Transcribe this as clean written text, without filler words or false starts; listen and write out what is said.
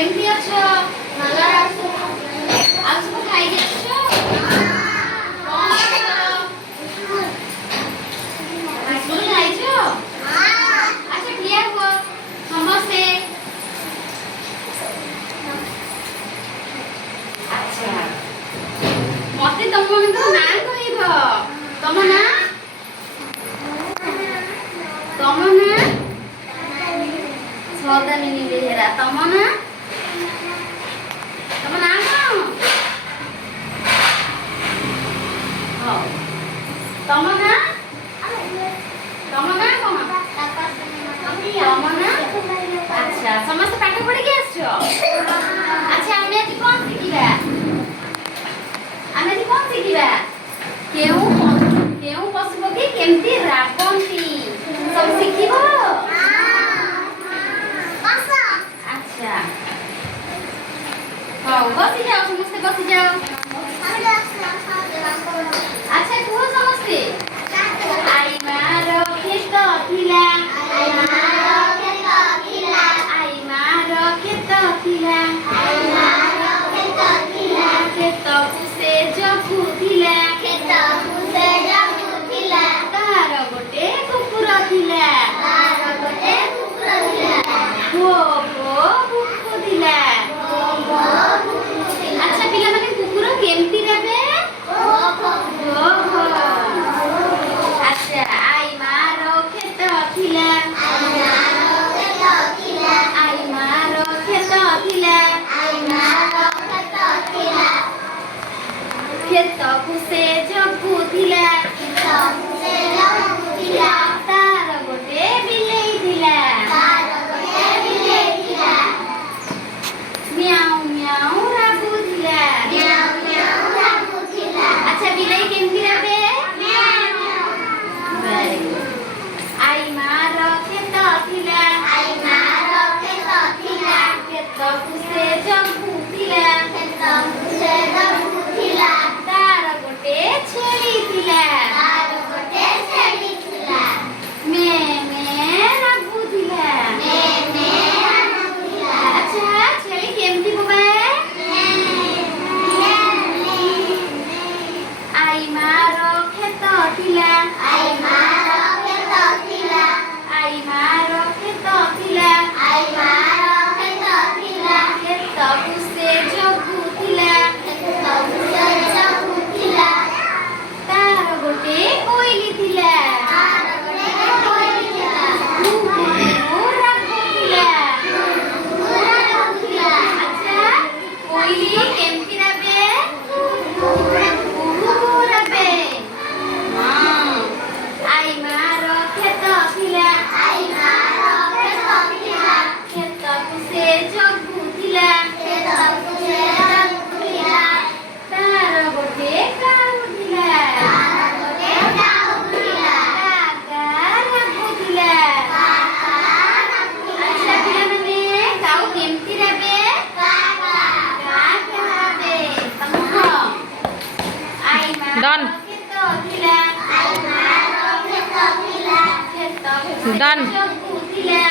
କେମିତି ଅଛ? ଭଲ ଅଛି। ଆଉ ସବୁ ଖାଇକି ଆସିଛ? ବିସ୍କୁଟ ଖାଇଛ? ଆଚ୍ଛା ଠିଆ ହୁଅ ସମସ୍ତେ। ଆଚ୍ଛା ମତେ ତମମାନଙ୍କ ନାଁ କହିବ। ତମ ନାଁ? ତମ ନାଁ? ସୌଦାମିନୀ ବେହେରା। ତମ ନାଁ? ତମ ନାଁ କଣ? ହଉ। ତମ ନାଁ? ତମ ନାଁ କଣ? ତମ ନାଁ? ଆଚ୍ଛା ସମସ୍ତେ ପାଠ ପଢିକି ଆସିଛ? ଆଚ୍ଛା ଆମେ ଆଜି କଣ ଶିଖିବା? ଆମେ ଆଜି କଣ ଶିଖିବା? କେଉଁ ପଶୁ ପକ୍ଷୀ କେମିତି ରାବନ୍ତି ସବୁ ଶିଖିବ? ଆଚ୍ଛା ହଉ ବସିଯାଅ ସମସ୍ତେ ବସିଯାଅ। ଆଚ୍ଛା କୁହ ସମସ୍ତେ। ଆଇ ମାର କ୍ଷେତ ଥିଲା। ଆଇ ମାର କ୍ଷେତ ଥିଲା। କ୍ଷେତକୁ ସେ ଜଗୁଥିଲା। ତାର ଗୋଟେ କୁକୁର ଥିଲା। ଭୋ ଭୋ ଭୁକୁଥିଲା। ଆଚ୍ଛା ପିଲାମାନେ କୁକୁର କେମିତି ରାବେ? ଭୋ ଭୋ। ଆଚ୍ଛା ଆଇ ମାର କ୍ଷେତ ଥିଲା। ଆଇ ମାର କ୍ଷେତ ଥିଲା। କ୍ଷେତକୁ ସେ ଜଗୁଥିଲା। ତାର ଗୋଟେ ବିଲେଇ ଥିଲା। ମିଆଉ ମିଆଉ ରାବୁଥିଲା। ଆଚ୍ଛା ବିଲେଇ କେମିତି ରାବେ? Very good. ଆଇ ମାର କ୍ଷେତ ଥିଲା। କ୍ଷେତକୁ ସେ ଜଗୁଥିଲା। ତାର ଗୋଟେ ଛେଳି ଥିଲା। ମେ ମେ ରାବୁଥିଲା। ଆଚ୍ଛା ଛେଳି କେମିତି ବୋବାଏ? ଆଇ ମାର କ୍ଷେତ ଥିଲା। ଆଇ ମାର କ୍ଷେତ ଥିଲା। କ୍ଷେତକୁ ସେ ଜଗୁଥିଲା। ତାର ଗୋଟେ କୋଇଲି ଥିଲା। ରାବୁଥିଲା। ଆଚ୍ଛା କୋଇଲି କେମିତି ରାବେ? ରାବେ। ହଁ। ଆଇ ମାର କ୍ଷେତ ଥିଲା। କ୍ଷେତକୁ ସେ ଜଗୁଥିଲା। ତାର ଗୋଟେ କାଉ ଥିଲା। କାକା ରାବୁଥିଲା। ଆଚ୍ଛା ପିଲାମାନେ କାଉ କେମିତି ରାବେ? କାକା ରାବେ। ତମେ କୁହ। ଆଇ ମାର କ୍ଷେତ ଥିଲା। କ୍ଷେତକୁ ସେ Done. ଜଗୁଥିଲା।